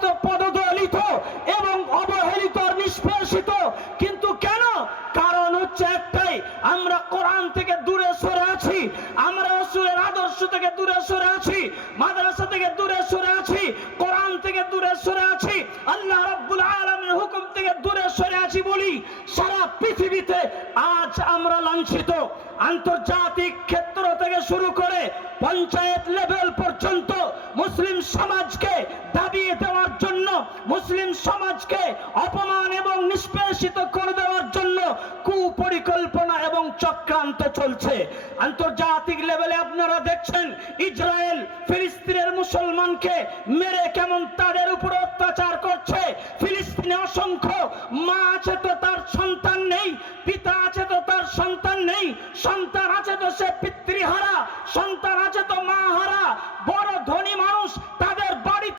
সমস্ত পদদলিত এবং অবহেলিত নিষ্পেষিত। কিন্তু কেন? কারণ হচ্ছে একটাই, আমরা কোরআন থেকে দূরে সরে আছি, আমরা রাসূলের আদর্শ থেকে দূরে সরে আছি, মাদ্রাসা থেকে দূরে সরে আছি, কোরআন থেকে দূরে সরে আছি, আল্লাহ রাব্বুল আলামিনের হুকুম থেকে দূরে সরে আছি বলি সারা পৃথিবীতে আজ আমরা লাঞ্ছিত। আন্তর্জাতিক ক্ষেত্র থেকে শুরু করে পঞ্চায়েত লেভেল পর্যন্ত মুসলিম সমাজকে দাবিয়ে দেওয়ার জন্য, মুসলিম সমাজকে অপমান এবং নিষ্পেষিত করে দেওয়ার জন্য কুপরিকল্পনা এবং চক্রান্ত চলছে। আন্তর্জাতিক লেভেলে আপনারা দেখছেন ইসরায়েল ফিলিস্তিনের মুসলমানকে মেরে কেমন তাদের উপর